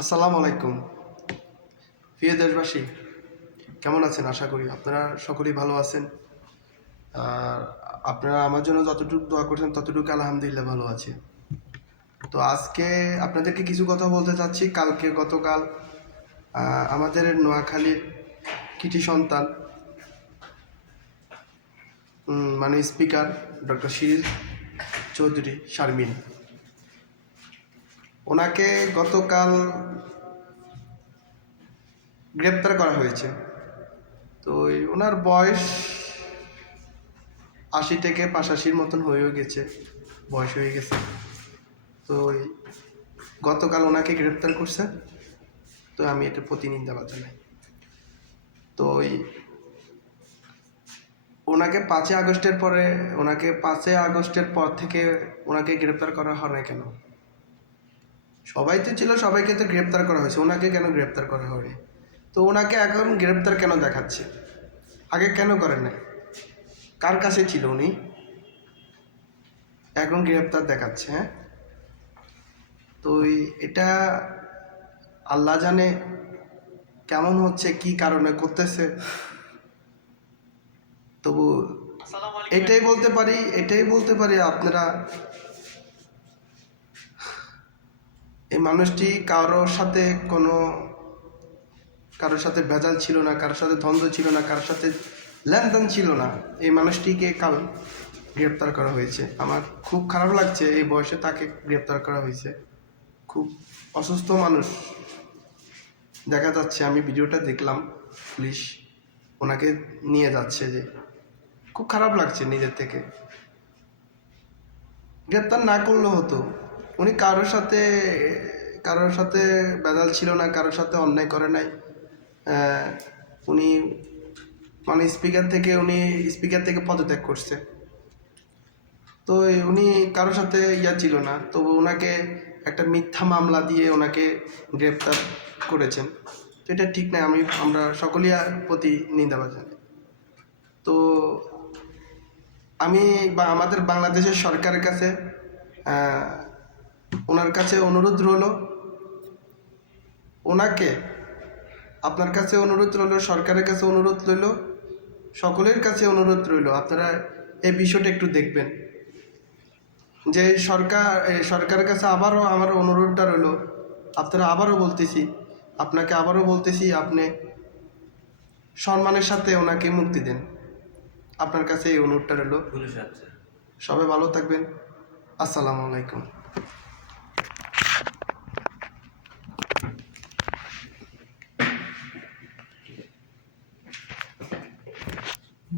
আসসালামু আলাইকুম। প্রিয় দেশবাসী, কেমন আছেন? আশা করি আপনারা সকলেই ভালো আছেন। আর আপনারা আমার জন্য যতটুকু দোয়া করছেন ততটুকু আলহামদুলিল্লাহ ভালো আছে। তো আজকে আপনাদেরকে কিছু কথা বলতে চাচ্ছি। গতকাল আমাদের নোয়াখালীর কৃতি সন্তান মানে স্পিকার ডক্টর শিরিন চৌধুরী শারমিন, ওনাকে গতকাল গ্রেপ্তার করা হয়েছে। তো ওনার বয়স ৮০ থেকে ৮৫ মতন হয়েও গেছে, বয়স হয়ে গেছে। তো গতকাল ওনাকে গ্রেপ্তার করছে। তো আমি এটা প্রতিনিন্দাবাদ জানাই। তো ওনাকে ৫ই আগস্টের পর থেকে ওনাকে গ্রেপ্তার করা হয় না কেন? সবাই তো ছিল, সবাইকে তো গ্রেপ্তার করা হয়েছে, ওনাকে কেন গ্রেপ্তার করা হয়নি? তো ওনাকে এখন গ্রেপ্তার কেন দেখাচ্ছে? আগে কেন করেন নাই? কার কাছে ছিল উনি? এখন গ্রেপ্তার দেখাচ্ছে। হ্যাঁ, তো এটা আল্লাহ জানে কেমন হচ্ছে, কি কারণে করতেছে। তবু এটাই বলতে পারি আপনারা, এই মানুষটি কারোর সাথে ভেজাল ছিল না, কারোর সাথে দ্বন্দ্ব ছিল না, কারোর সাথে লেনদেন ছিল না। এই মানুষটিকে কাল গ্রেপ্তার করা হয়েছে। আমার খুব খারাপ লাগছে এই বয়সে তাকে গ্রেপ্তার করা হয়েছে। খুব অসুস্থ মানুষ দেখা যাচ্ছে, আমি ভিডিওটা দেখলাম, পুলিশ ওনাকে নিয়ে যাচ্ছে, যে খুব খারাপ লাগছে নিজের থেকে। গ্রেপ্তার না করলেও হতো। উনি কারোর সাথে বেদাল ছিল না, কারোর সাথে অন্যায় করে নাই। উনি মানে স্পিকার থেকে পদত্যাগ করছে। তো উনি কারোর সাথে ছিল না, তবু ওনাকে একটা মিথ্যা মামলা দিয়ে ওনাকে গ্রেপ্তার করেছেন। তো এটা ঠিক না, আমরা সকলেই প্রতি নিন্দাবাদ জানাই। তো আমাদের বাংলাদেশের সরকারের কাছে ওনার কাছে অনুরোধ রইল, আপনার কাছে অনুরোধ রইল, সরকারের কাছে অনুরোধ রইল, সকলের কাছে অনুরোধ রইল, আপনারা এই বিষয়টা একটু দেখবেন। যে সরকারের কাছে আবারও আমার অনুরোধটা রইল, আপনাকে আবারও বলতেছি, আপনি সম্মানের সাথে ওনাকে মুক্তি দেন। আপনার কাছে এই অনুরোধটা রইল। সবাই ভালো থাকবেন। আসসালামু আলাইকুম।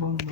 বন্ধু